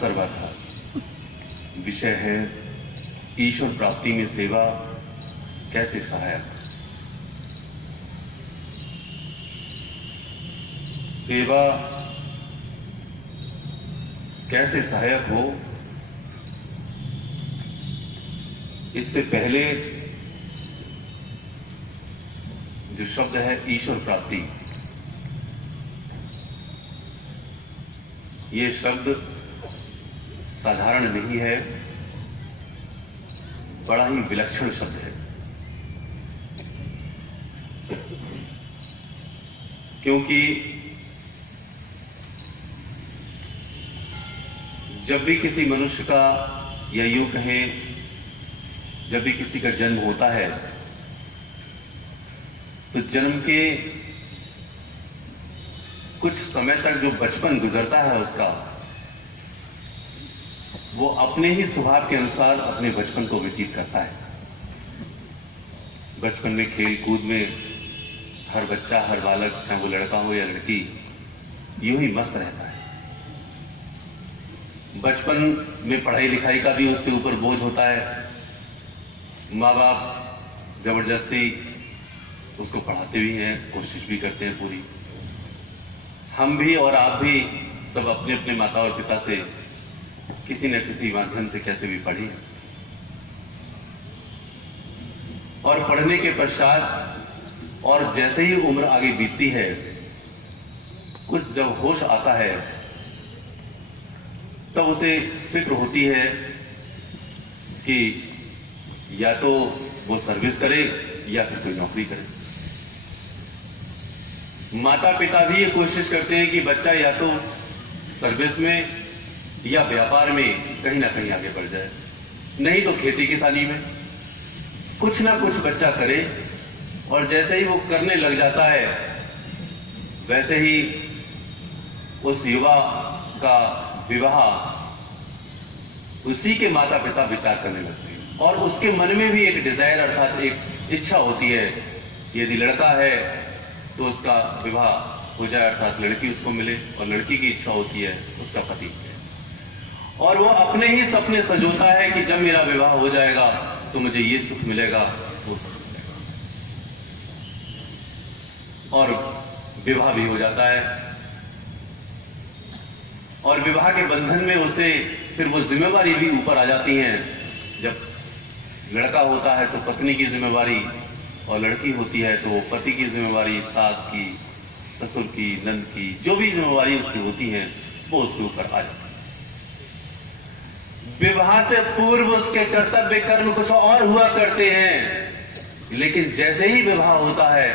सर्वथा। विषय है ईश्वर प्राप्ति में सेवा कैसे सहायक। सेवा कैसे सहायक हो, इससे पहले जो शब्द है ईश्वर प्राप्ति, ये शब्द साधारण नहीं है, बड़ा ही विलक्षण शब्द है। क्योंकि जब भी किसी मनुष्य का, या यूं कहें जब भी किसी का जन्म होता है, तो जन्म के कुछ समय तक जो बचपन गुजरता है उसका, वो अपने ही स्वभाव के अनुसार अपने बचपन को व्यतीत करता है। बचपन में खेल कूद में हर बच्चा, हर बालक, चाहे वो लड़का हो या लड़की, यूं ही मस्त रहता है। बचपन में पढ़ाई लिखाई का भी उसके ऊपर बोझ होता है। माँ बाप जबरदस्ती उसको पढ़ाते भी हैं, कोशिश भी करते हैं पूरी। हम भी और आप भी सब अपने अपने माता और पिता से किसी न किसी माध्यम से कैसे भी पढ़े, और पढ़ने के पश्चात और जैसे ही उम्र आगे बीतती है, कुछ जब होश आता है तब उसे फिक्र होती है कि या तो वो सर्विस करे या फिर कोई नौकरी करे। माता पिता भी ये कोशिश करते हैं कि बच्चा या तो सर्विस में या व्यापार में कहीं ना कहीं आगे बढ़ जाए, नहीं तो खेती किसानी में कुछ ना कुछ बच्चा करे। और जैसे ही वो करने लग जाता है, वैसे ही उस युवा का विवाह उसी के माता पिता विचार करने लगते हैं, और उसके मन में भी एक डिजायर अर्थात एक इच्छा होती है, यदि लड़का है तो उसका विवाह हो जाए, अर्थात लड़की उसको मिले, और लड़की की इच्छा होती है उसका पति मिले। और वो अपने ही सपने संजोता है कि जब मेरा विवाह हो जाएगा तो मुझे ये सुख मिलेगा, वो सुख मिलेगा, और विवाह भी हो जाता है। और विवाह के बंधन में उसे फिर वो जिम्मेवारी भी ऊपर आ जाती हैं। जब लड़का होता है तो पत्नी की जिम्मेवारी, और लड़की होती है तो पति की जिम्मेवारी, सास की, ससुर की, नंद की, जो भी जिम्मेवारी उसकी होती है वो उसके ऊपर आ जाती है। विवाह से पूर्व उसके कर्तव्य कर्म कुछ और हुआ करते हैं, लेकिन जैसे ही विवाह होता है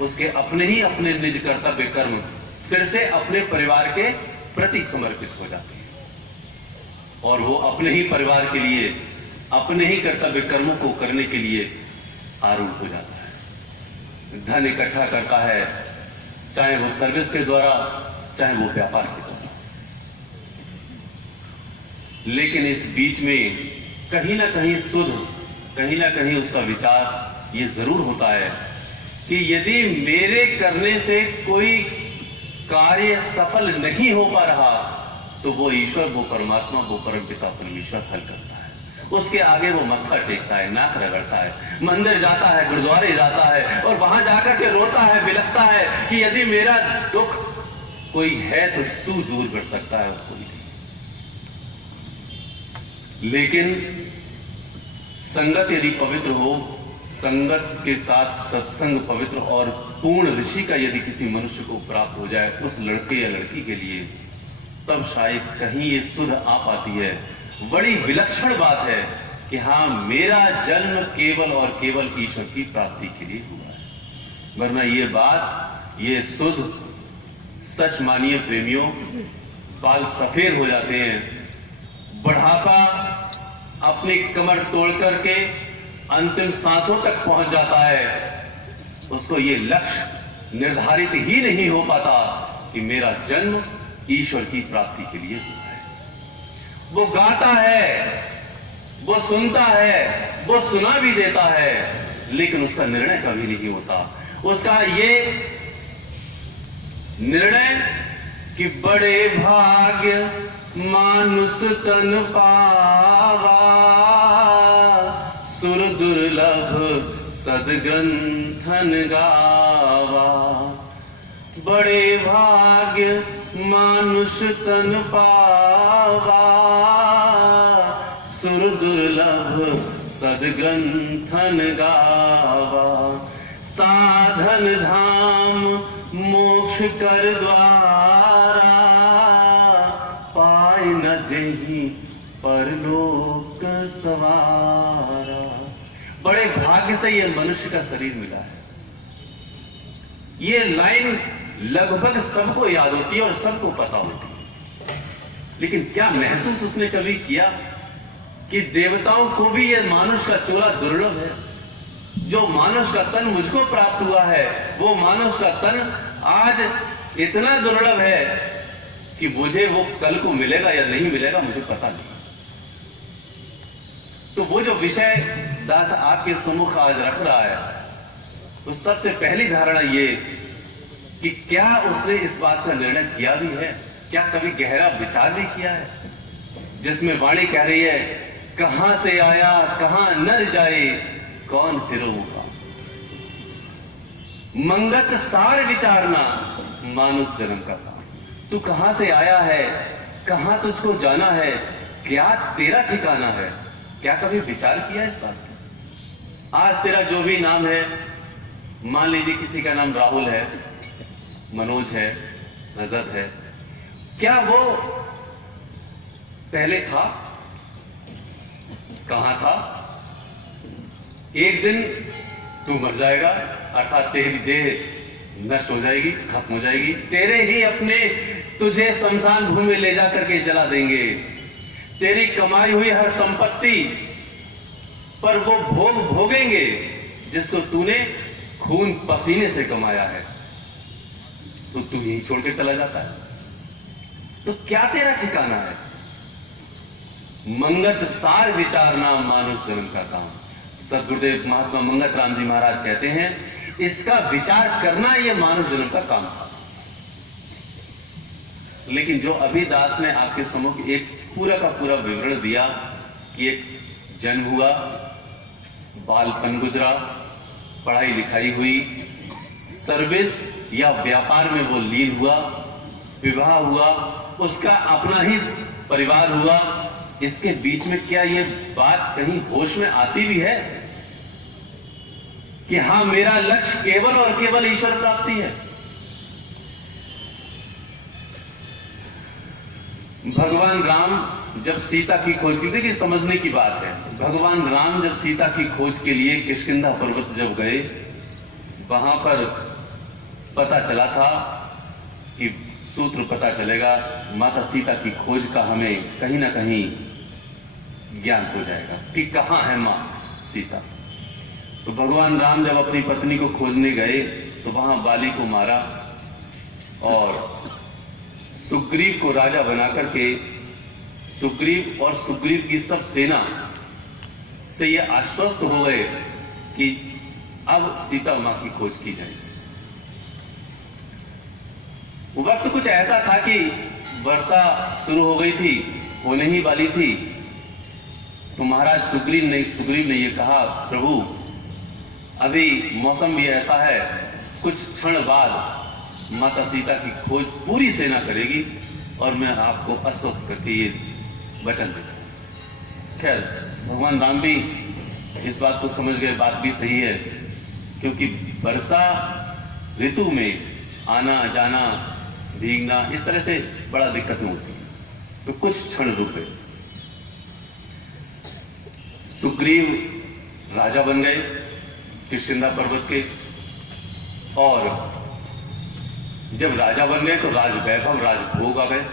उसके अपने निज कर्तव्य कर्म फिर से अपने परिवार के प्रति समर्पित हो जाते हैं, और वो अपने ही परिवार के लिए, अपने ही कर्तव्य कर्मों को करने के लिए आरूढ़ हो जाता है। धन इकट्ठा करता है, चाहे वो सर्विस के द्वारा, चाहे वो व्यापार के द्वारा। लेकिन इस बीच में कहीं ना कहीं सुध, कहीं ना कहीं उसका विचार ये जरूर होता है कि यदि मेरे करने से कोई कार्य सफल नहीं हो पा रहा, तो वो ईश्वर, वो परमात्मा, वो परम पिता परमेश्वर हल करता है। उसके आगे वो मत्था टेकता है, नाक रगड़ता है, मंदिर जाता है, गुरुद्वारे जाता है, और वहां जाकर के रोता है, बिलखता है कि यदि मेरा दुख कोई है तो तू दूर कर सकता है, कोई नहीं। लेकिन संगत यदि पवित्र हो, संगत के साथ सत्संग पवित्र और पूर्ण ऋषि का यदि किसी मनुष्य को प्राप्त हो जाए, उस लड़के या लड़की के लिए, तब शायद कहीं ये सुध आ पाती है। बड़ी विलक्षण बात है कि हाँ, मेरा जन्म केवल और केवल ईश्वर की प्राप्ति के लिए हुआ है। वरना ये बात, ये सुध सच मानिए प्रेमियों, बाल सफेद हो जाते हैं, बुढ़ापा अपनी कमर तोड़ करके अंतिम सांसों तक पहुंच जाता है, उसको ये लक्ष्य निर्धारित ही नहीं हो पाता कि मेरा जन्म ईश्वर की प्राप्ति के लिए हुआ है। वो गाता है, वो सुनता है, वो सुना भी देता है, लेकिन उसका निर्णय कभी नहीं होता। उसका ये निर्णय कि बड़े भाग्य मानुष तन पावा, सुर दुर्लभ सदग्रंथन गावा। बड़े भाग्य मानुष तन पावा, सुर दुर्लभ सदग्रंथन गावा। साधन धाम मोक्ष कर द्वारा, पाए न जेहि परलोक सवारा। बड़े भाग्य से यह मनुष्य का शरीर मिला है। ये लाइन लगभग सबको याद होती है और सबको पता होती है, लेकिन क्या महसूस उसने कभी किया कि देवताओं को भी यह मानुष का चोला दुर्लभ है? जो मानुष का तन मुझको प्राप्त हुआ है, वो मानुष का तन आज इतना दुर्लभ है कि मुझे वो कल को मिलेगा या नहीं मिलेगा मुझे पता नहीं। तो वो जो विषय दास आपके सम्मुख आज रख रहा है, उस सबसे पहली धारणा ये कि क्या उसने इस बात का निर्णय किया भी है, क्या कभी गहरा विचार भी किया है, जिसमें वाणी कह रही है कहां से आया कहां नर जाए कौन तिरुमुखा। मंगत सार विचारना मानुष जन्म का काम। तू कहां से आया है, कहां तुझको जाना है, क्या तेरा ठिकाना है, क्या कभी विचार किया इस बात का? आज तेरा जो भी नाम है, मान लीजिए किसी का नाम राहुल है, मनोज है, नजर है, क्या वो पहले था? कहां था? एक दिन तू मर जाएगा, अर्थात तेरी देह नष्ट हो जाएगी, खत्म हो जाएगी। तेरे ही अपने तुझे शमशान भूमि में ले जाकर के जला देंगे। तेरी कमाई हुई हर संपत्ति पर वो भोग भोगेंगे जिसको तूने खून पसीने से कमाया है, तो तू यही छोड़ के चला जाता है। तो क्या तेरा ठिकाना है? मंगत सार विचारना मानुष जन्म का काम। सदगुरुदेव महात्मा मंगत राम जी महाराज कहते हैं इसका विचार करना यह मानव जन्म का काम था। लेकिन जो अभी दास ने आपके सम्मुख एक पूरा का पूरा विवरण दिया कि एक जन्म हुआ, बालपन गुजरा, पढ़ाई लिखाई हुई, सर्विस या व्यापार में वो लीन हुआ, विवाह हुआ, उसका अपना ही परिवार हुआ, इसके बीच में क्या ये बात कहीं होश में आती भी है कि हां मेरा लक्ष्य केवल और केवल ईश्वर प्राप्ति है? भगवान राम जब सीता की खोज की, देखिए समझने की बात है, भगवान राम जब सीता की खोज के लिए किष्किंधा पर्वत जब गए, वहां पर पता चला था कि सूत्र पता चलेगा, माता सीता की खोज का हमें कहीं ना कहीं ज्ञान हो जाएगा कि कहां है मां सीता। तो भगवान राम जब अपनी पत्नी को खोजने गए तो वहां बाली को मारा और सुग्रीव को राजा बनाकर के सुग्रीव और सुग्रीव की सब सेना से ये आश्वस्त हो गए कि अब सीता मां की खोज की जाएगी। वक्त कुछ ऐसा था कि वर्षा शुरू हो गई थी, होने ही वाली थी। तो महाराज सुग्रीव ने ये कहा, प्रभु अभी मौसम भी ऐसा है, कुछ क्षण बाद माता सीता की खोज पूरी सेना करेगी और मैं आपको आश्वस्त करके ये वचन देता हूं। खैर भगवान राम भी इस बात को समझ गए, बात भी सही है, क्योंकि वर्षा ऋतु में आना जाना, भीगना, इस तरह से बड़ा दिक्कतें होती है। तो कुछ क्षण रुक गए, सुग्रीव राजा बन गए किष्किंधा पर्वत के, और जब राजा बन गए तो राजवैभव, राजभोग आ गए,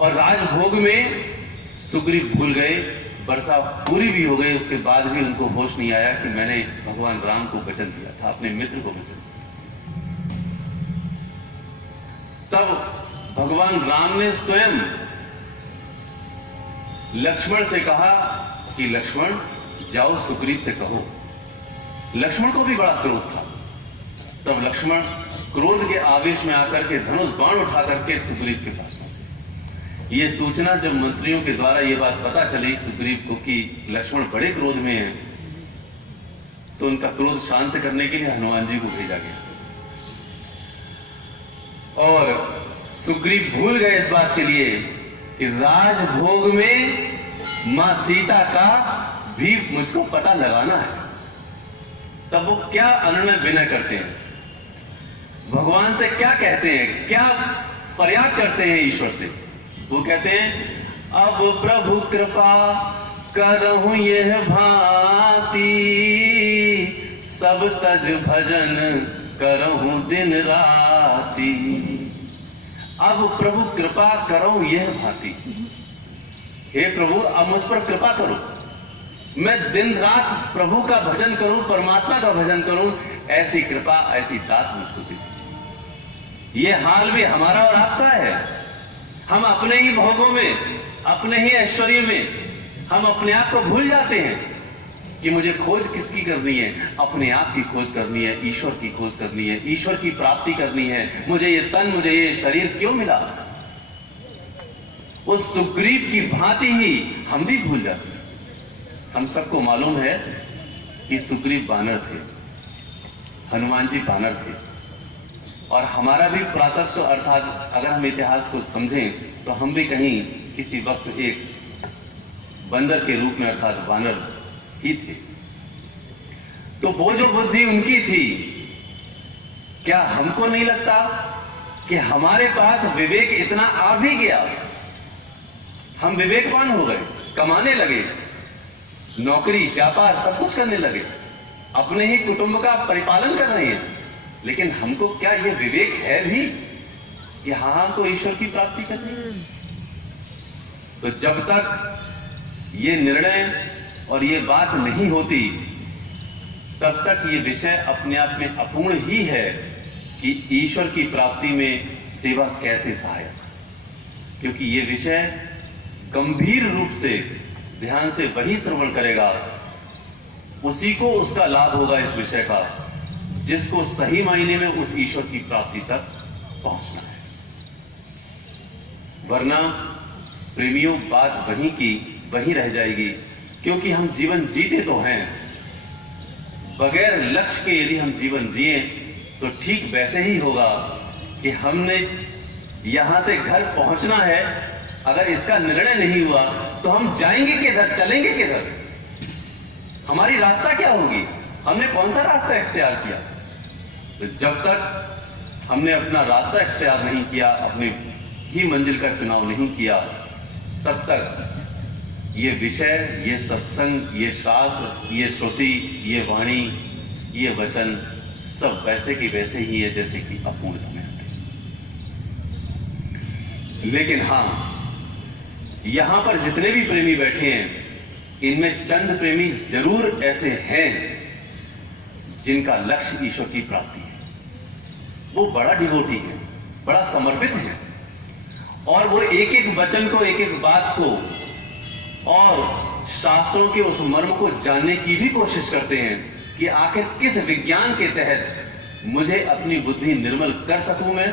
और राजभोग में सुग्रीव भूल गए, वर्षा पूरी भी हो गई, उसके बाद भी उनको होश नहीं आया कि मैंने भगवान राम को वचन दिया था, अपने मित्र को वचन दिया। तब भगवान राम ने स्वयं लक्ष्मण से कहा कि लक्ष्मण जाओ सुग्रीव से कहो। लक्ष्मण को भी बड़ा क्रोध था। तब लक्ष्मण क्रोध के आवेश में आकर के धनुष बाण उठा करके सुग्रीव के पास पहुंचे। ये सूचना जब मंत्रियों के द्वारा ये बात पता चली सुग्रीव को कि लक्ष्मण बड़े क्रोध में हैं, तो उनका क्रोध शांत करने के लिए हनुमान जी को भेजा गया। और सुग्रीव भूल गए इस बात के लिए कि राजभोग में मां सीता का भी मुझको पता लगाना है। तब वो क्या अनुनय विनय करते हैं, भगवान से क्या कहते हैं, क्या फरियाद करते हैं ईश्वर से। वो कहते हैं अब प्रभु कृपा करहु यह भांति, सब तज भजन करहु दिन राती। अब प्रभु कृपा करो यह भांति, हे प्रभु अब मुझ पर कृपा करो, मैं दिन रात प्रभु का भजन करूं, परमात्मा का भजन करूं, ऐसी कृपा ऐसी दात मुझको दे दीजिए। ये हाल भी हमारा और आपका है। हम अपने ही भोगों में, अपने ही ऐश्वर्य में हम अपने आप को भूल जाते हैं कि मुझे खोज किसकी करनी है, अपने आप की खोज करनी है, ईश्वर की खोज करनी है, ईश्वर की प्राप्ति करनी है। मुझे ये तन, मुझे ये शरीर क्यों मिला? उस सुग्रीव की भांति ही हम भी भूल जाते हैं। हम सबको मालूम है कि सुग्रीव बानर थे, हनुमान जी बानर थे, और हमारा भी पुरातत्व अर्थात अगर हम इतिहास को समझें तो हम भी कहीं किसी वक्त एक बंदर के रूप में अर्थात बानर ही थे। तो वो जो बुद्धि उनकी थी, क्या हमको नहीं लगता कि हमारे पास विवेक इतना आ भी गया? हम विवेकवान हो गए, कमाने लगे, नौकरी व्यापार सब कुछ करने लगे, अपने ही कुटुंब का परिपालन कर रहे हैं, लेकिन हमको क्या यह विवेक है भी कि हाँ हमको ईश्वर की प्राप्ति करनी है? तो जब तक ये निर्णय और ये बात नहीं होती, तब तक ये विषय अपने आप में अपूर्ण ही है कि ईश्वर की प्राप्ति में सेवा कैसे सहायक, क्योंकि ये विषय गंभीर रूप से ध्यान से वही श्रवण करेगा, उसी को उसका लाभ होगा इस विषय का, जिसको सही मायने में उस ईश्वर की प्राप्ति तक पहुंचना है। वरना प्रेमियों बात वहीं की वहीं रह जाएगी, क्योंकि हम जीवन जीते तो हैं, बगैर लक्ष्य के यदि हम जीवन जिए तो ठीक वैसे ही होगा कि हमने यहां से घर पहुंचना है, अगर इसका निर्णय नहीं हुआ तो हम जाएंगे किधर, चलेंगे किधर, हमारी रास्ता क्या होगी, हमने कौन सा रास्ता इख्तियार किया? तो जब तक हमने अपना रास्ता इख्तियार नहीं किया, अपनी ही मंजिल का चुनाव नहीं किया, तब तक ये विषय, ये सत्संग, ये शास्त्र, ये श्रुति, ये वाणी, ये वचन सब वैसे के वैसे ही है जैसे कि अपूर्णता में आते। लेकिन हाँ, यहां पर जितने भी प्रेमी बैठे हैं, इनमें चंद प्रेमी जरूर ऐसे हैं जिनका लक्ष्य ईश्वर की प्राप्ति है। वो बड़ा डिवोटी है, बड़ा समर्पित है, और वो एक एक वचन को, एक एक बात को और शास्त्रों के उस मर्म को जानने की भी कोशिश करते हैं कि आखिर किस विज्ञान के तहत मुझे अपनी बुद्धि निर्मल कर सकूं मैं,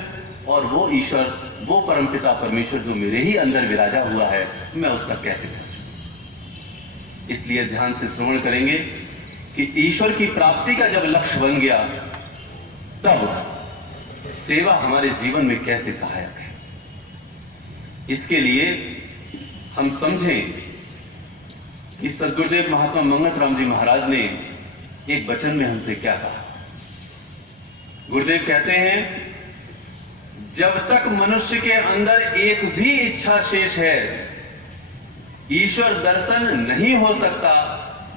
और वो ईश्वर, वो परमपिता परमेश्वर जो मेरे ही अंदर विराजा हुआ है, मैं उसका कैसे पहुंचूं। इसलिए ध्यान से श्रवण करेंगे कि ईश्वर की प्राप्ति का जब लक्ष्य बन गया, तब सेवा हमारे जीवन में कैसे सहायक है। इसके लिए हम समझें कि सद्गुरुदेव महात्मा मंगत राम जी महाराज ने एक वचन में हमसे क्या कहा। गुरुदेव कहते हैं, जब तक मनुष्य के अंदर एक भी इच्छा शेष है, ईश्वर दर्शन नहीं हो सकता।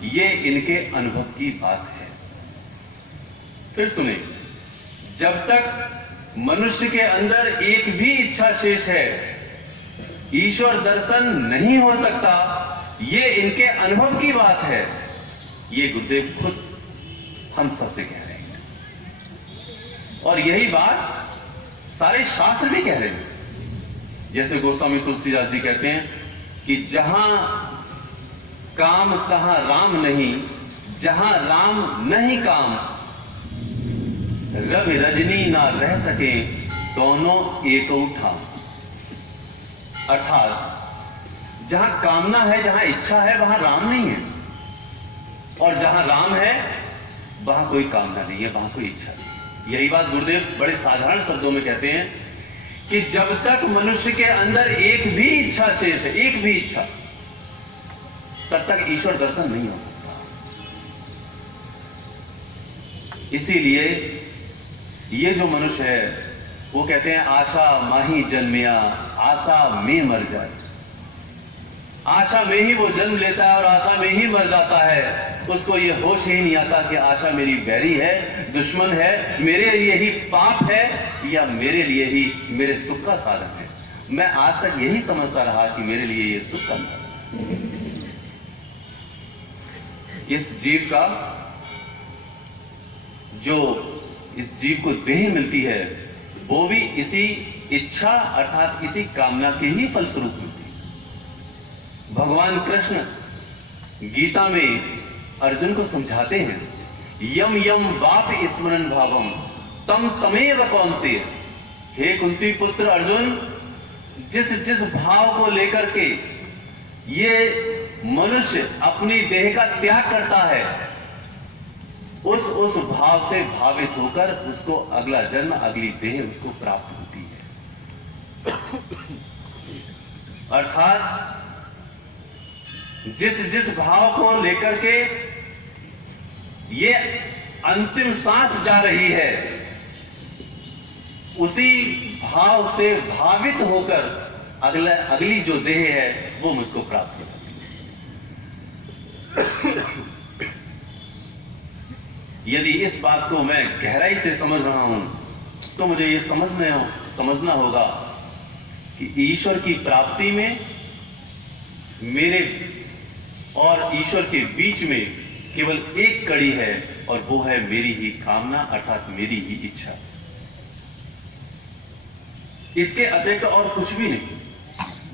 ये इनके अनुभव की बात है। फिर सुने, जब तक मनुष्य के अंदर एक भी इच्छा शेष है, ईश्वर दर्शन नहीं हो सकता। ये इनके अनुभव की बात है। ये गुरुदेव खुद हम सबसे कह रहे हैं, और यही बात सारे शास्त्र भी कह रहे हैं। जैसे गोस्वामी तुलसीदास जी कहते हैं कि जहां काम तहां राम नहीं, जहां राम नहीं काम, रवि रजनी ना रह सके दोनों एक उठा। अर्थात जहां कामना है, जहां इच्छा है, वहां राम नहीं है, और जहां राम है वहां कोई कामना नहीं है, वहां कोई इच्छा नहीं है। यही बात गुरुदेव बड़े साधारण शब्दों में कहते हैं कि जब तक मनुष्य के अंदर एक भी इच्छा शेष है, एक भी इच्छा, तब तक ईश्वर दर्शन नहीं हो सकता। इसीलिए ये जो मनुष्य है वो कहते हैं आशा माही जन्मिया आशा में मर जाए। आशा में ही वो जन्म लेता है और आशा में ही मर जाता है। उसको ये होश ही नहीं आता कि आशा मेरी बैरी है, दुश्मन है, मेरे लिए ही पाप है या मेरे लिए ही मेरे सुख का साधन है। मैं आज तक यही समझता रहा कि मेरे लिए ये सुख का साधन है। इस जीव का जो इस जीव को देह मिलती है वो भी इसी इच्छा अर्थात इसी कामना के ही फलस्वरूप मिलती है। भगवान कृष्ण गीता में अर्जुन को समझाते हैं, यम यम वाप स्मरण भावम तम तमेव कौन्तेय। हे कुंती पुत्र अर्जुन, जिस जिस भाव को लेकर के ये मनुष्य अपनी देह का त्याग करता है, उस भाव से भावित होकर उसको अगला जन्म, अगली देह उसको प्राप्त होती है। अर्थात जिस जिस भाव को लेकर के ये अंतिम सांस जा रही है, उसी भाव से भावित होकर अगली जो देह है वो मुझको प्राप्त होती है। यदि इस बात को मैं गहराई से समझ रहा हूं तो मुझे ये समझना होगा कि ईश्वर की प्राप्ति में मेरे और ईश्वर के बीच में केवल एक कड़ी है और वो है मेरी ही कामना अर्थात मेरी ही इच्छा। इसके अतिरिक्त और कुछ भी नहीं।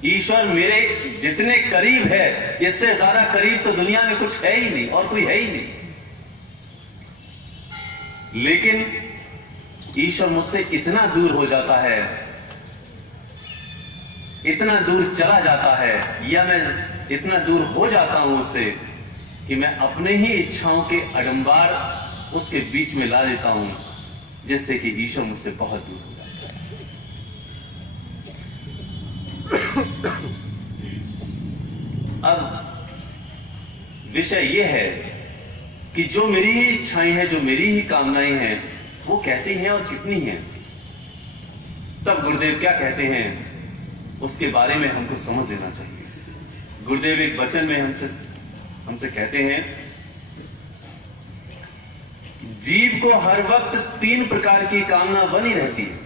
ईश्वर मेरे जितने करीब है, इससे ज्यादा करीब तो दुनिया में कुछ है ही नहीं और कोई है ही नहीं। लेकिन ईश्वर मुझसे इतना दूर हो जाता है, इतना दूर चला जाता है, या मैं इतना दूर हो जाता हूं उससे कि मैं अपने ही इच्छाओं के अडंबार उसके बीच में ला देता हूं, जिससे कि ईश्वर मुझसे बहुत दूर हो जाता है। अब विषय यह है कि जो मेरी ही इच्छाएं हैं, जो मेरी ही कामनाएं हैं, वो कैसी हैं और कितनी हैं। तब गुरुदेव क्या कहते हैं उसके बारे में हमको समझ लेना चाहिए। गुरुदेव एक वचन में हमसे कहते हैं, जीव को हर वक्त 3 प्रकार की कामना बनी रहती है।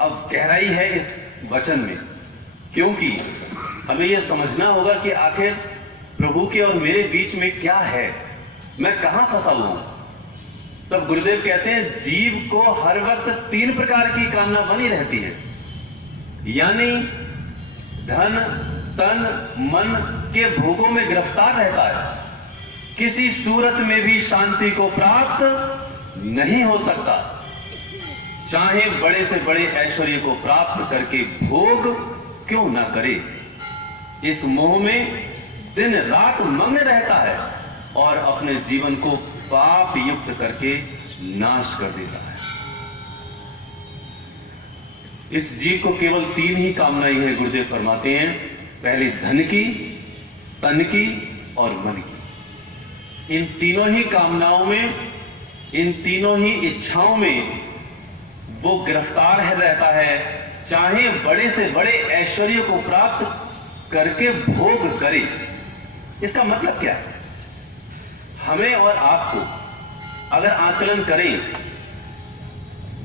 अब गहराई है इस वचन में, क्योंकि हमें यह समझना होगा कि आखिर प्रभु के और मेरे बीच में क्या है, मैं कहां फंसा हुआ हूं। तब गुरुदेव कहते हैं जीव को हर वक्त 3 प्रकार की कामना बनी रहती है, यानी धन तन मन के भोगों में गिरफ्तार रहता है। किसी सूरत में भी शांति को प्राप्त नहीं हो सकता, चाहे बड़े से बड़े ऐश्वर्य को प्राप्त करके भोग क्यों ना करे। इस मोह में दिन रात मग्न रहता है और अपने जीवन को पाप युक्त करके नाश कर देता है। इस जीव को केवल 3 ही कामनाएं हैं। गुरुदेव फरमाते हैं, पहले धन की, तन की और मन की। इन तीनों ही कामनाओं में, इन तीनों ही इच्छाओं में वो गिरफ्तार रहता है, चाहे बड़े से बड़े ऐश्वर्य को प्राप्त करके भोग करे। इसका मतलब क्या है? हमें और आपको अगर आकलन करें,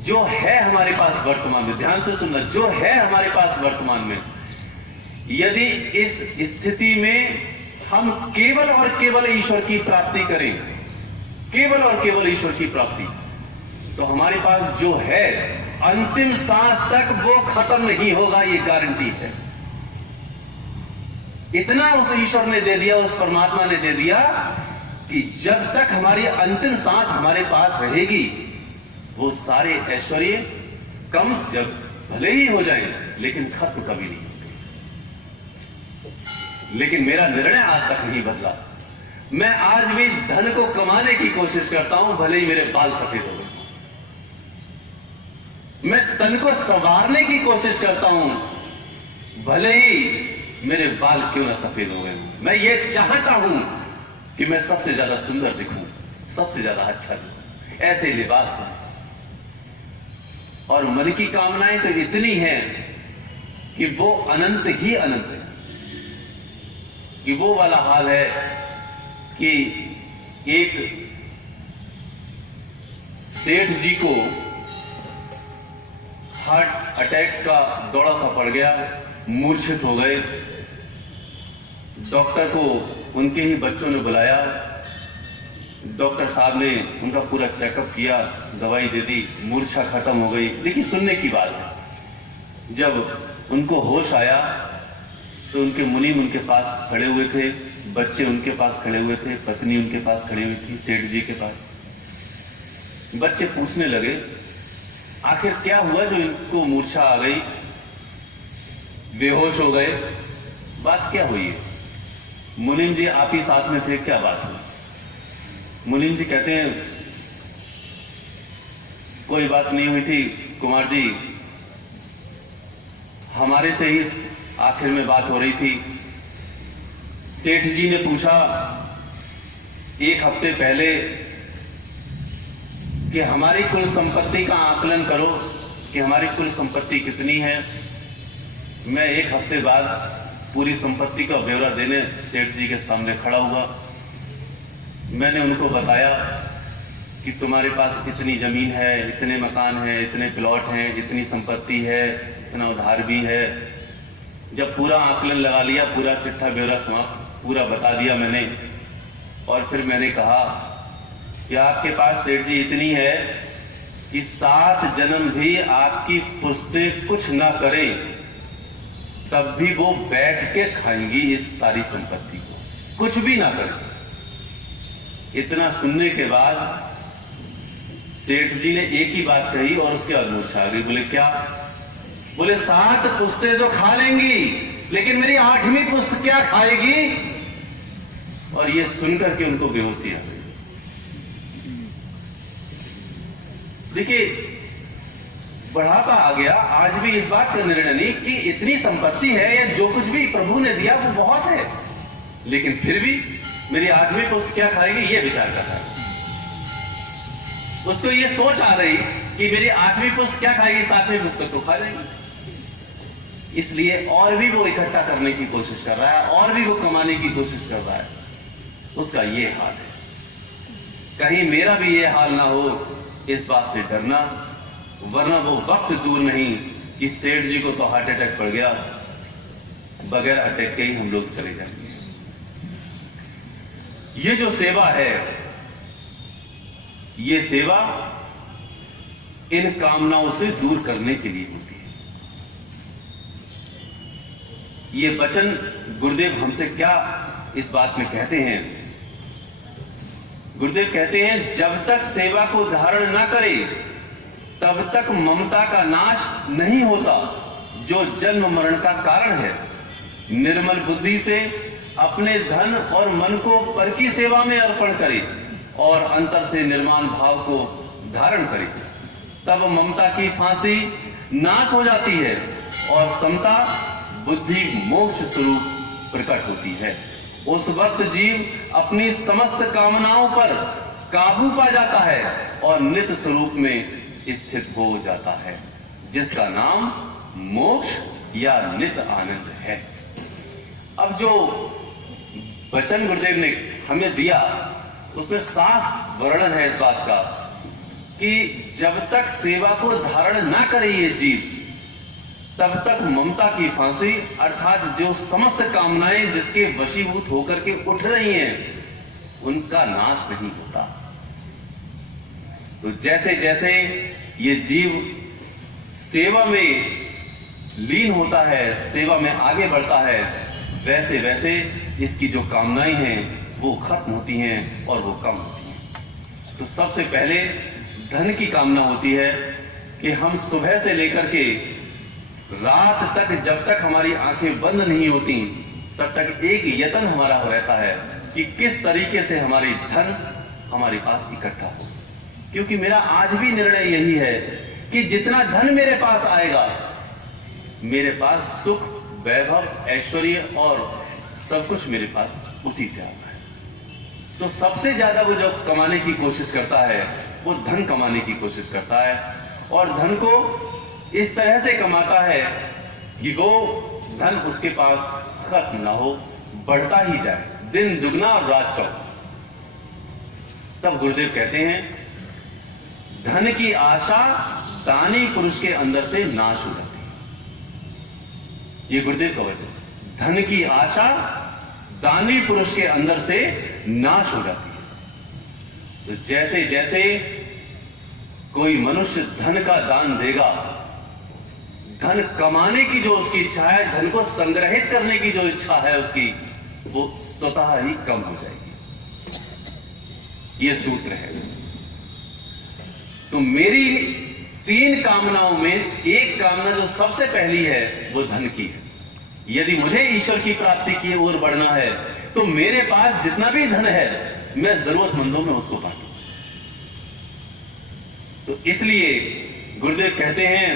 जो है हमारे पास वर्तमान में, ध्यान से सुनना, जो है हमारे पास वर्तमान में, यदि इस स्थिति में हम केवल और केवल ईश्वर की प्राप्ति करें, केवल और केवल ईश्वर की प्राप्ति, तो हमारे पास जो है अंतिम सांस तक वो खत्म नहीं होगा, ये गारंटी है। इतना उस ईश्वर ने दे दिया, उस परमात्मा ने दे दिया कि जब तक हमारी अंतिम सांस हमारे पास रहेगी, वो सारे ऐश्वर्य कम जब भले ही हो जाए लेकिन खत्म कभी नहीं होंगे। लेकिन मेरा निर्णय आज तक नहीं बदला। मैं आज भी धन को कमाने की कोशिश करता हूं, भले ही मेरे बाल सफेद हो गए। मैं तन को संवारने की कोशिश करता हूं, भले ही मेरे बाल क्यों ना सफेद हो गए। मैं ये चाहता हूं कि मैं सबसे ज्यादा सुंदर दिखूं, सबसे ज्यादा अच्छा दिखूं, ऐसे लिबास में। और मन की कामनाएं तो इतनी हैं कि वो अनंत ही अनंत है, कि वो वाला हाल है कि एक सेठ जी को हार्ट अटैक का दौरा सा पड़ गया, मूर्छित हो गए। डॉक्टर को उनके ही बच्चों ने बुलाया। डॉक्टर साहब ने उनका पूरा चेकअप किया, दवाई दे दी, मूर्छा खत्म हो गई। देखिए, सुनने की बात है। जब उनको होश आया तो उनके मुनीम उनके पास खड़े हुए थे, बच्चे उनके पास खड़े हुए थे, पत्नी उनके पास खड़ी हुई थी, सेठ जी के पास। बच्चे पूछने लगे, आखिर क्या हुआ जो इनको मूर्छा आ गई, बेहोश हो गए, बात क्या हुई है? मुनीम जी आप ही साथ में थे, क्या बात हुई? मुनीम जी कहते हैं, कोई बात नहीं हुई थी कुमार जी, हमारे से ही आखिर में बात हो रही थी। सेठ जी ने पूछा एक हफ्ते पहले कि हमारी कुल संपत्ति का आकलन करो कि हमारी कुल संपत्ति कितनी है। मैं एक हफ्ते बाद पूरी संपत्ति का ब्यौरा देने सेठ जी के सामने खड़ा हुआ। मैंने उनको बताया कि तुम्हारे पास इतनी जमीन है, इतने मकान हैं, इतने प्लॉट हैं, इतनी संपत्ति है, इतना उधार भी है। जब पूरा आकलन लगा लिया, पूरा चिट्ठा ब्यौरा समाप्त पूरा बता दिया मैंने, और फिर मैंने कहा कि आपके पास सेठ जी इतनी है कि 7 जन्म भी आपकी पुश्तें कुछ ना करें, तब भी वो बैठ के खाएंगी इस सारी संपत्ति को, कुछ भी ना करें। इतना सुनने के बाद सेठ जी ने एक ही बात कही और उसके बाद मूर्छा आ गई। बोले क्या? बोले 7 पुश्तें तो खा लेंगी, लेकिन मेरी 8वीं पुश्त क्या खाएगी? और ये सुनकर के उनको बेहोशी आ गई। देखिए, बढ़ापा आ गया। आज भी इस बात का निर्णय नहीं कि इतनी संपत्ति है या जो कुछ भी प्रभु ने दिया वो बहुत है, लेकिन फिर भी मेरी 8वीं पुश्त क्या खाएगी, ये विचार कर रहा है। उसको ये सोच आ रही कि मेरी 8वीं पुश्त क्या खाएगी, 7वीं पुस्तक तो खा लेगी। इसलिए और भी वो इकट्ठा करने की कोशिश कर रहा है, और भी वो कमाने की कोशिश कर रहा है। उसका ये हाल है। कहीं मेरा भी ये हाल ना हो, इस बात से डरना, वरना वो वक्त दूर नहीं कि सेठ जी को तो हार्ट अटैक पड़ गया, बगैर अटैक के ही हम लोग चले जाएंगे। ये जो सेवा है, ये सेवा इन कामनाओं से दूर करने के लिए होती है। ये वचन गुरुदेव हमसे क्या इस बात में कहते हैं? गुरुदेव कहते हैं, जब तक सेवा को धारण ना करे तब तक ममता का नाश नहीं होता, जो जन्म मरण का कारण है। निर्मल बुद्धि से अपने धन और मन को पर की सेवा में अर्पण करे और अंतर से निर्माण भाव को धारण करे, तब ममता की फांसी नाश हो जाती है और समता बुद्धि मोक्ष स्वरूप प्रकट होती है। उस वक्त जीव अपनी समस्त कामनाओं पर काबू पा जाता है और नित्य स्वरूप में स्थित हो जाता है, जिसका नाम मोक्ष या नित्य आनंद है। अब जो वचन गुरुदेव ने हमें दिया, उसमें साफ वर्णन है इस बात का कि जब तक सेवा को धारण ना करे ये जीव, तब तक ममता की फांसी अर्थात जो समस्त कामनाएं जिसके वशीभूत होकर के उठ रही हैं, उनका नाश नहीं होता। तो जैसे जैसे ये जीव सेवा में लीन होता है, सेवा में आगे बढ़ता है, वैसे वैसे इसकी जो कामनाएं हैं वो खत्म होती हैं और वो कम होती हैं। तो सबसे पहले धन की कामना होती है कि हम सुबह से लेकर के रात तक, जब तक हमारी आंखें बंद नहीं होती तब तक एक यत्न हमारा रहता है कि किस तरीके से हमारी धन हमारे पास इकट्ठा हो। क्योंकि मेरा आज भी निर्णय यही है कि जितना धन मेरे पास आएगा, मेरे पास सुख, वैभव, ऐश्वर्य और सब कुछ मेरे पास उसी से आता है। तो सबसे ज्यादा वो जो कमाने की कोशिश करता है वो धन कमाने की कोशिश करता है, और धन को इस तरह से कमाता है कि वो धन उसके पास खत्म ना हो, बढ़ता ही जाए, दिन दुगना और रात चौगुना। तब गुरुदेव कहते हैं धन की आशा दानी पुरुष के अंदर से नाश हो जाती है। ये गुरुदेव का वचन, धन की आशा दानी पुरुष के अंदर से नाश हो जाती है। तो जैसे जैसे कोई मनुष्य धन का दान देगा, धन कमाने की जो उसकी इच्छा है, धन को संग्रहित करने की जो इच्छा है उसकी, वो स्वतः ही कम हो जाएगी। ये सूत्र है। तो मेरी 3 कामनाओं में एक कामना जो सबसे पहली है वो धन की है। यदि मुझे ईश्वर की प्राप्ति की ओर बढ़ना है तो मेरे पास जितना भी धन है मैं जरूरतमंदों में उसको बांटूं। तो इसलिए गुरुदेव कहते हैं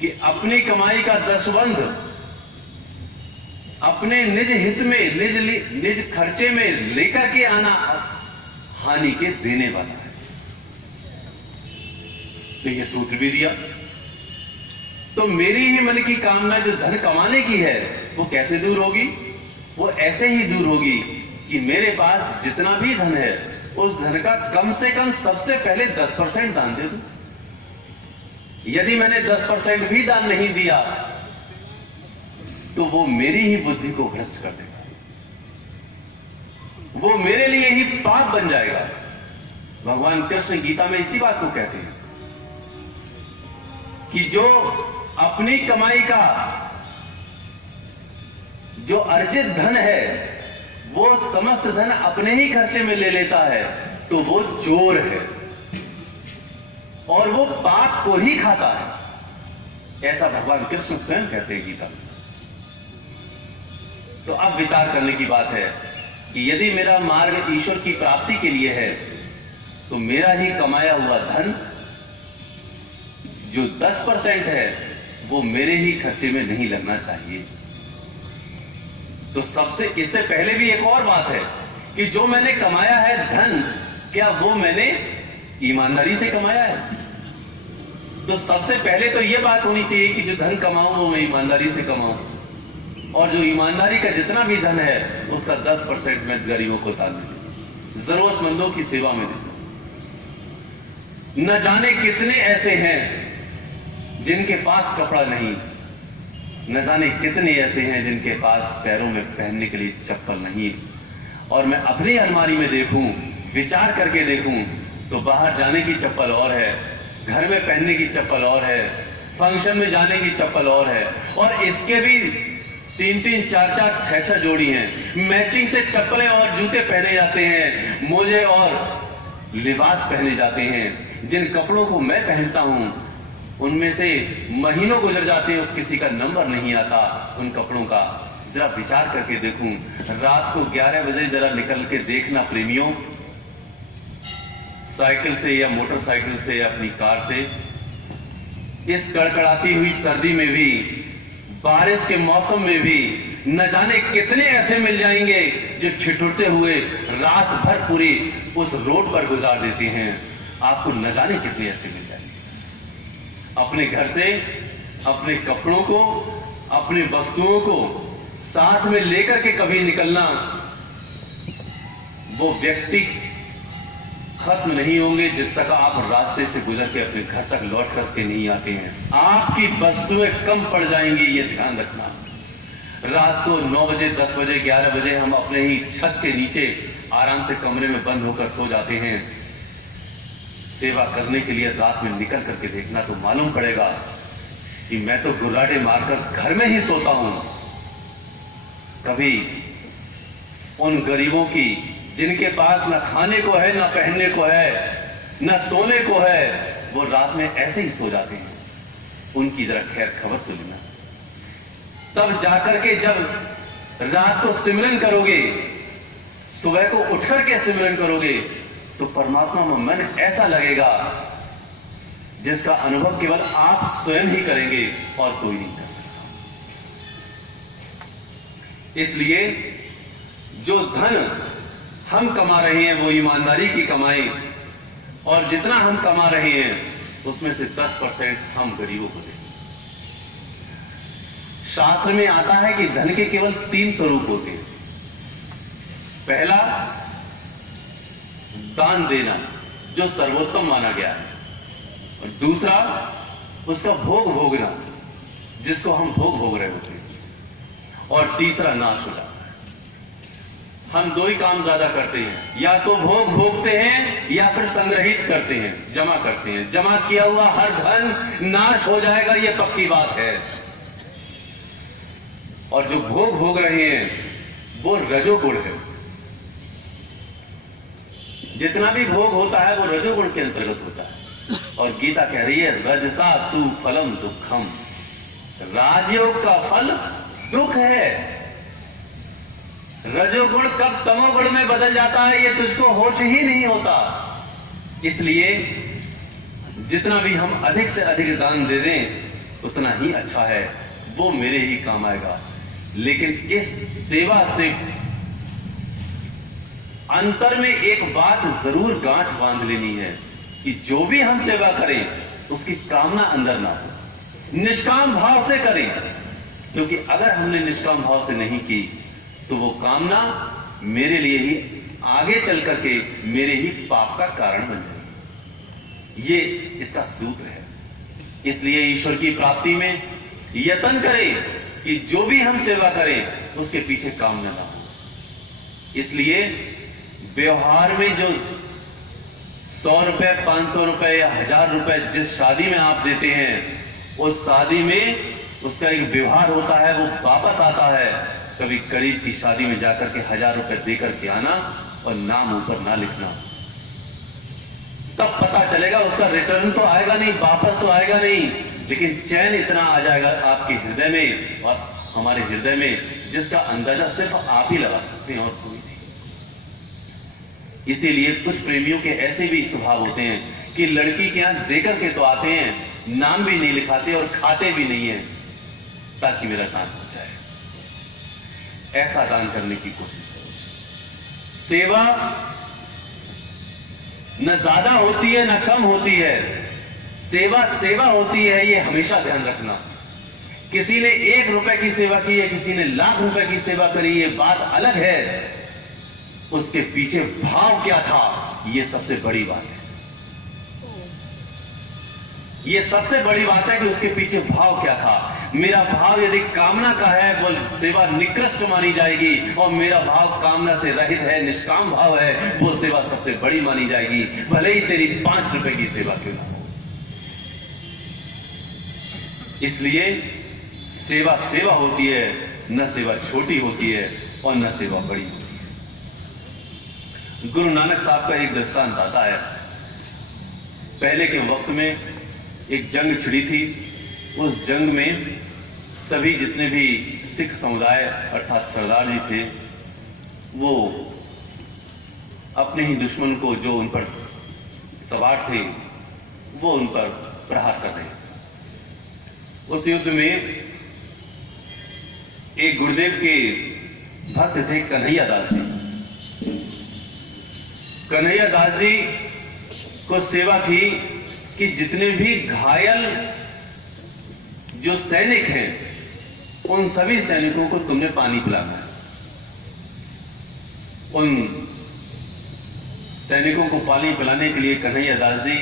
कि अपनी कमाई का दशवंध अपने निज हित में, निज खर्चे में लेकर के आना हानि के देने वाला है। तो यह सूत्र भी दिया। तो मेरी ही मन की कामना जो धन कमाने की है वो कैसे दूर होगी? वो ऐसे ही दूर होगी कि मेरे पास जितना भी धन है उस धन का कम से कम सबसे पहले 10% दान दे दूं। यदि मैंने 10% भी दान नहीं दिया तो वो मेरी ही बुद्धि को भ्रष्ट कर देगा, वो मेरे लिए ही पाप बन जाएगा। भगवान कृष्ण गीता में इसी बात को कहते हैं कि जो अपनी कमाई का जो अर्जित धन है वो समस्त धन अपने ही खर्चे में ले लेता है तो वो चोर है और वो पाप को ही खाता है। ऐसा भगवान कृष्ण स्वयं कहते हैं गीता में। तो अब विचार करने की बात है कि यदि मेरा मार्ग ईश्वर की प्राप्ति के लिए है तो मेरा ही कमाया हुआ धन जो 10% है वो मेरे ही खर्चे में नहीं लगना चाहिए। तो सबसे इससे पहले भी एक और बात है कि जो मैंने कमाया है धन, क्या वो मैंने ईमानदारी से कमाया है? तो सबसे पहले तो ये बात होनी चाहिए कि जो धन कमाऊं वो मैं ईमानदारी से कमाऊं, और जो ईमानदारी का जितना भी धन है उसका 10% मैं गरीबों को दान दूं, जरूरतमंदों की सेवा में दूं। न जाने कितने ऐसे हैं जिनके पास कपड़ा नहीं, न जाने कितने ऐसे हैं जिनके पास पैरों में पहनने के लिए चप्पल नहीं। और मैं अपनी अलमारी में देखूं, विचार करके देखूं तो बाहर जाने की चप्पल और है, घर में पहनने की चप्पल और है, फंक्शन में जाने की चप्पल और है, और इसके भी 3-3, 4-4, 6-6 जोड़ी हैं। मैचिंग से चप्पलें और जूते पहने जाते हैं, मोजे और लिबास पहने जाते हैं। जिन कपड़ों को मैं पहनता हूं उनमें से महीनों गुजर जाते हैं, किसी का नंबर नहीं आता उन कपड़ों का। जरा विचार करके देखूं, रात को 11 बजे जरा निकल के देखना प्रेमियों, साइकिल से या मोटरसाइकिल से या अपनी कार से, इस कड़कड़ाती हुई सर्दी में भी, बारिश के मौसम में भी न जाने कितने ऐसे मिल जाएंगे जो ठिठुरते हुए रात भर पूरी उस रोड पर गुजार देते हैं। आपको न जाने कितने ऐसे मिल जाएंगे। अपने घर से अपने कपड़ों को, अपनी वस्तुओं को साथ में लेकर के कभी निकलना, वो व्यक्ति खत्म नहीं होंगे जब तक आप रास्ते से गुजर के अपने घर तक लौट करके नहीं आते हैं। आपकी वस्तुएं कम पड़ जाएंगी, ये ध्यान रखना। रात को 9 बजे, 10 बजे, 11 बजे हम अपने ही छत के नीचे आराम से कमरे में बंद होकर सो जाते हैं। सेवा करने के लिए रात में निकल करके देखना तो मालूम पड़ेगा कि मैं तो गुर्राटे मारकर घर में ही सोता हूं, कभी उन गरीबों की जिनके पास ना खाने को है, ना पहनने को है, ना सोने को है, वो रात में ऐसे ही सो जाते हैं, उनकी जरा खैर खबर तो लेना। तब जाकर के जब रात को सिमरन करोगे, सुबह को उठकर के सिमरन करोगे, तो परमात्मा में मन ऐसा लगेगा जिसका अनुभव केवल आप स्वयं ही करेंगे और कोई नहीं कर सकता। इसलिए जो धन हम कमा रहे हैं वो ईमानदारी की कमाई, और जितना हम कमा रहे हैं उसमें से 10% हम गरीबों को दें। शास्त्र में आता है कि धन के केवल 3 स्वरूप होते हैं। पहला, दान देना, जो सर्वोत्तम माना गया है, और दूसरा उसका भोग भोगना, जिसको हम भोग रहे होते हैं, और तीसरा नाश हो जाता है। हम 2 ही काम ज्यादा करते हैं, या तो भोग भोगते हैं या फिर संग्रहित करते हैं, जमा करते हैं। जमा किया हुआ हर धन नाश हो जाएगा, यह पक्की बात है। और जो भोग भोग रहे हैं वो रजोगुण है। जितना भी भोग होता है वो रजोगुण के अंतर्गत होता है। और गीता कह रही है, रजसा तू फलम दुखम, राजयोग का फल दुख है। रजोगुण कब तमोगुण में बदल जाता है ये तुझको होश ही नहीं होता। इसलिए जितना भी हम अधिक से अधिक दान दे दें उतना ही अच्छा है, वो मेरे ही काम आएगा। लेकिन इस सेवा से अंतर में एक बात जरूर गांठ बांध लेनी है कि जो भी हम सेवा करें उसकी कामना अंदर ना हो, निष्काम भाव से करें। क्योंकि अगर हमने निष्काम भाव से नहीं की तो वो कामना मेरे लिए ही आगे चल करके मेरे ही पाप का कारण बन जाएगी। ये इसका सूत्र है। इसलिए ईश्वर की प्राप्ति में यत्न करें कि जो भी हम सेवा करें उसके पीछे कामना ना हो। इसलिए व्यवहार में जो 100 रुपए, 500 रुपए या 1000 रुपए जिस शादी में आप देते हैं, उस शादी में उसका एक व्यवहार होता है, वो वापस आता है। कभी गरीब की शादी में जाकर के 1000 रुपए देकर के आना और नाम ऊपर ना लिखना, तब पता चलेगा उसका रिटर्न तो आएगा नहीं, वापस तो आएगा नहीं, लेकिन चैन इतना आ जाएगा आपके हृदय में और हमारे हृदय में जिसका अंदाजा सिर्फ आप ही लगा सकते हैं और कोई नहीं। इसीलिए कुछ प्रेमियों के ऐसे भी स्वभाव होते हैं कि लड़की के यहां देकर के तो आते हैं, नाम भी नहीं लिखाते और खाते भी नहीं है ताकि मेरा दान हो जाए। ऐसा दान करने की कोशिश करो। सेवा न ज्यादा होती है न कम होती है, सेवा सेवा होती है, ये हमेशा ध्यान रखना। किसी ने 1 रुपए की सेवा की है, किसी ने लाख रुपए की सेवा करी, ये बात अलग है। उसके पीछे भाव क्या था, ये सबसे बड़ी बात है। ये सबसे बड़ी बात है कि उसके पीछे भाव क्या था। मेरा भाव यदि कामना का है वो सेवा निकृष्ट मानी जाएगी, और मेरा भाव कामना से रहित है, निष्काम भाव है, वो सेवा सबसे बड़ी मानी जाएगी, भले ही तेरी 5 रुपए की सेवा क्यों ना हो। इसलिए सेवा सेवा होती है, न सेवा छोटी होती है और न सेवा बड़ी होती है। गुरु नानक साहब का एक दृष्टांत आता है। पहले के वक्त में एक जंग छिड़ी थी। उस जंग में सभी जितने भी सिख समुदाय अर्थात सरदार जी थे, वो अपने ही दुश्मन को जो उन पर सवार थे वो उन पर प्रहार कर रहे थे। उस युद्ध में एक गुरुदेव के भक्त थे कन्हैया दास जी। कन्हैया दास जी को सेवा थी कि जितने भी घायल जो सैनिक हैं उन सभी सैनिकों को तुमने पानी पिलाना है। उन सैनिकों को पानी पिलाने के लिए कन्हैया दास जी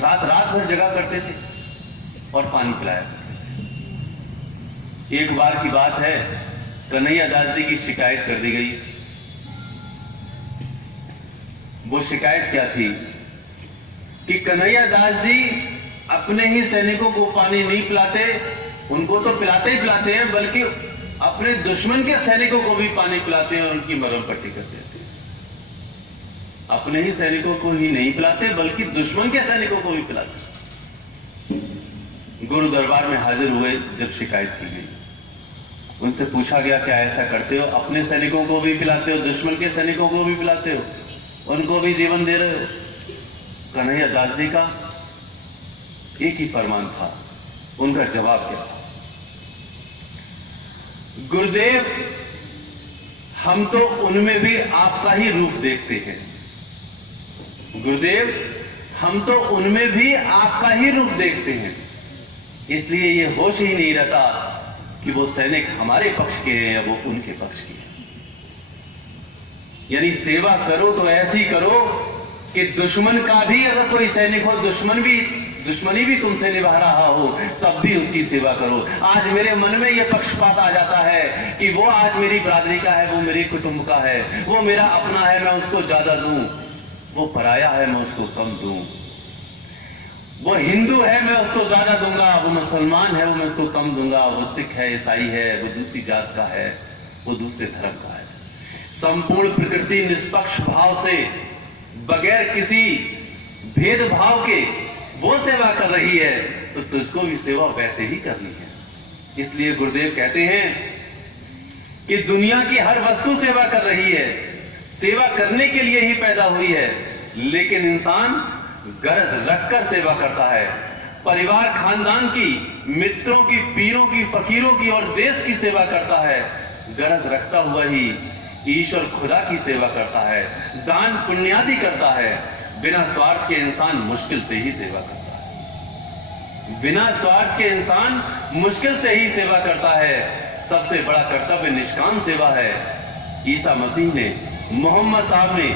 रात रात भर जगा करते थे और पानी पिलाया। एक बार की बात है, कन्हैया दास जी की शिकायत कर दी गई। वो शिकायत क्या थी कि कन्हैया दास जी अपने ही सैनिकों को पानी नहीं पिलाते, उनको तो पिलाते ही पिलाते हैं, बल्कि अपने दुश्मन के सैनिकों को भी पानी पिलाते हैं और उनकी मरहम पट्टी कर देते हैं। अपने ही सैनिकों को ही नहीं पिलाते बल्कि दुश्मन के सैनिकों को भी पिलाते। गुरु दरबार में हाजिर हुए, जब शिकायत की गई, उनसे पूछा गया क्या ऐसा करते हो? अपने सैनिकों को भी पिलाते हो, दुश्मन के सैनिकों को भी पिलाते हो, उनको भी जीवन दे रहे हो? कन्हैया दास जी का एक ही फरमान था, उनका जवाब क्या था? गुरुदेव, हम तो उनमें भी आपका ही रूप देखते हैं। गुरुदेव, हम तो उनमें भी आपका ही रूप देखते हैं, इसलिए ये होश ही नहीं रहता कि वो सैनिक हमारे पक्ष के हैं या वो उनके पक्ष के हैं। यानी सेवा करो तो ऐसी करो कि दुश्मन का भी अगर कोई सैनिक हो, दुश्मनी भी तुमसे निभा रहा हो, तब भी उसकी सेवा करो। आज मेरे मन में यह पक्षपात आ जाता है कि वो आज मेरी बरादरी का है, वो मेरे कुटुंब का है, वो मेरा अपना है, मैं उसको ज्यादा दूं, वो पराया है, मैं उसको कम दूं, वो हिंदू है, मैं उसको ज्यादा दूंगा, वो मुसलमान है, वो मैं उसको कम दूंगा, वो सिख है, ईसाई है, वो दूसरी जात का है, वो दूसरे धर्म का है। संपूर्ण प्रकृति निष्पक्ष भाव से, बगैर किसी भेदभाव के वो सेवा कर रही है, तो तुझको भी सेवा वैसे ही करनी है। इसलिए गुरुदेव कहते हैं कि दुनिया की हर वस्तु सेवा कर रही है, सेवा करने के लिए ही पैदा हुई है, लेकिन इंसान गरज रखकर सेवा करता है। परिवार खानदान की, मित्रों की, पीरों की, फकीरों की और देश की सेवा करता है। गरज रखता हुआ ही ईश्वर खुदा की सेवा करता है, दान पुण्यादि करता है। बिना स्वार्थ के इंसान मुश्किल से ही सेवा करता है, बिना स्वार्थ के इंसान मुश्किल से ही सेवा करता है। सबसे बड़ा कर्तव्य निष्काम सेवा है। ईसा मसीह ने, मोहम्मद साहब ने,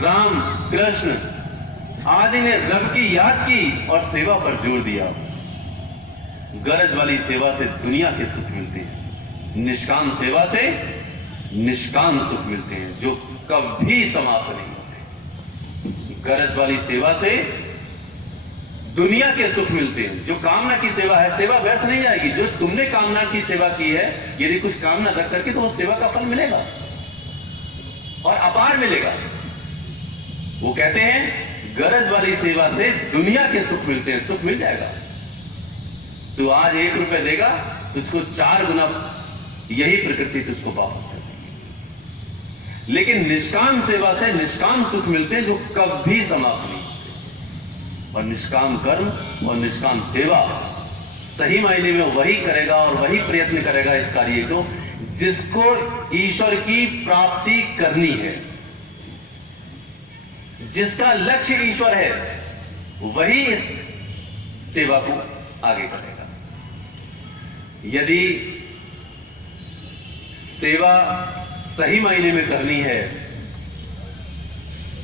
राम, कृष्ण आदि ने रब की याद की और सेवा पर जोर दिया। गरज वाली सेवा से दुनिया के सुख मिलते हैं, निष्काम सेवा से निष्काम सुख मिलते हैं, जो कभी समाप्त नहीं होते। गरज वाली सेवा से दुनिया के सुख मिलते हैं। जो कामना की सेवा है, सेवा व्यर्थ नहीं जाएगी। जो तुमने कामना की सेवा की है, यदि कुछ कामना रख करके, तो वो सेवा का फल मिलेगा और अपार मिलेगा। वो कहते हैं गरज वाली सेवा से दुनिया के सुख मिलते हैं। सुख मिल जाएगा। तू आज 1 रुपए देगा, तुझको 4 गुना यही प्रकृति तुझको वापस कर देगी। लेकिन निष्काम सेवा से निष्काम सुख मिलते हैं, जो कभी समाप्त नहीं होते। और निष्काम कर्म और निष्काम सेवा सही मायने में वही करेगा और वही प्रयत्न करेगा इस कार्य को जिसको ईश्वर की प्राप्ति करनी है। जिसका लक्ष्य ईश्वर है, वही इस सेवा को आगे करेगा। यदि सेवा सही मायने में करनी है,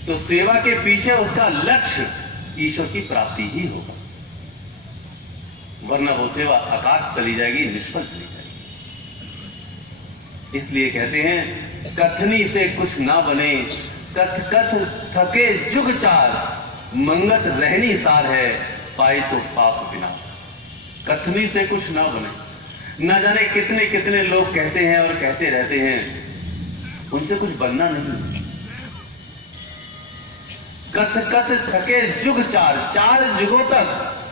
तो सेवा के पीछे उसका लक्ष्य ईश्वर की प्राप्ति ही होगा, वरना वो सेवा अकात चली जाएगी, निष्फल चली जाएगी। इसलिए कहते हैं कथनी से कुछ ना बने, कथ कथ थके जुग चार, मंगत रहनी सार है, पाए तो पाप विनाश। कथनी से कुछ ना बने। ना जाने कितने कितने लोग कहते हैं और कहते रहते हैं, उनसे कुछ बनना नहीं। कथ कथ थके जुग चार, 4 जुगों तक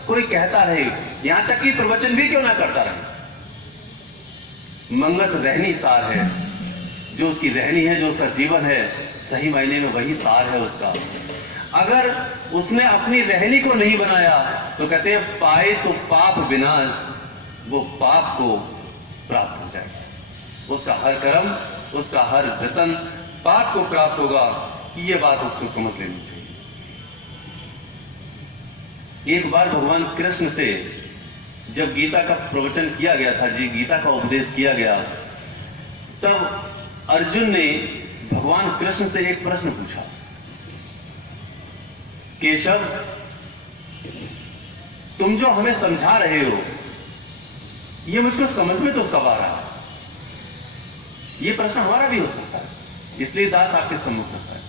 कोई कहता रहे, यहां तक कि प्रवचन भी क्यों ना करता रहे। मंगत रहनी सार है, जो उसकी रहनी है, जो उसका जीवन है, सही मायने में वही सार है उसका। अगर उसने अपनी रहनी को नहीं बनाया, तो कहते हैं पाए तो पाप विनाश, वो पाप को प्राप्त हो जाएगा। उसका हर कर्म, उसका हर जतन पाप को प्राप्त होगा। ये बात उसको समझ लेनी चाहिए। एक बार भगवान कृष्ण से जब गीता का प्रवचन किया गया था, जी गीता का उपदेश किया गया, तब अर्जुन ने भगवान कृष्ण से एक प्रश्न पूछा, केशव, तुम जो हमें समझा रहे हो, ये मुझको समझ में तो सब आ रहा है। ये प्रश्न हमारा भी हो सकता है, इसलिए दास आपके सम्मुख रखा है।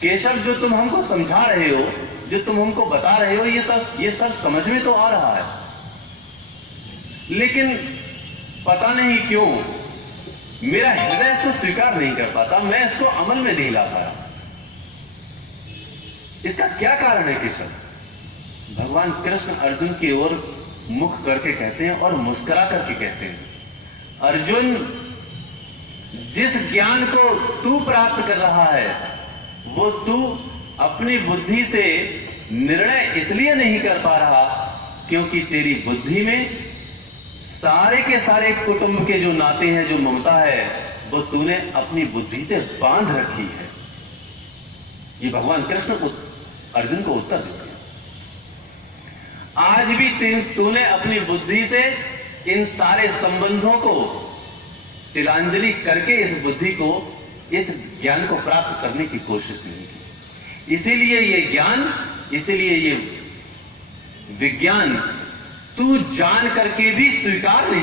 केशव, जो तुम हमको समझा रहे हो, जो तुम हमको बता रहे हो, ये सब समझ में तो आ रहा है, लेकिन पता नहीं क्यों मेरा हृदय इसको स्वीकार नहीं कर पाता, मैं इसको अमल में नहीं ला पाया। इसका क्या कारण है केशव? भगवान कृष्ण अर्जुन की ओर मुख करके कहते हैं और मुस्कुरा करके कहते हैं, अर्जुन, जिस ज्ञान को तू प्राप्त कर रहा है वो तू अपनी बुद्धि से निर्णय इसलिए नहीं कर पा रहा क्योंकि तेरी बुद्धि में सारे के सारे कुटुंब के जो नाते हैं, जो ममता है, वो तूने अपनी बुद्धि से बांध रखी है। ये भगवान कृष्ण उस अर्जुन को उत्तर देते हैं। आज भी तूने अपनी बुद्धि से इन सारे संबंधों को तिलांजलि करके इस बुद्धि को, इस ज्ञान को प्राप्त करने की कोशिश नहीं की। इसीलिए ये ज्ञान, इसीलिए ये विज्ञान तू जान करके भी स्वीकार नहीं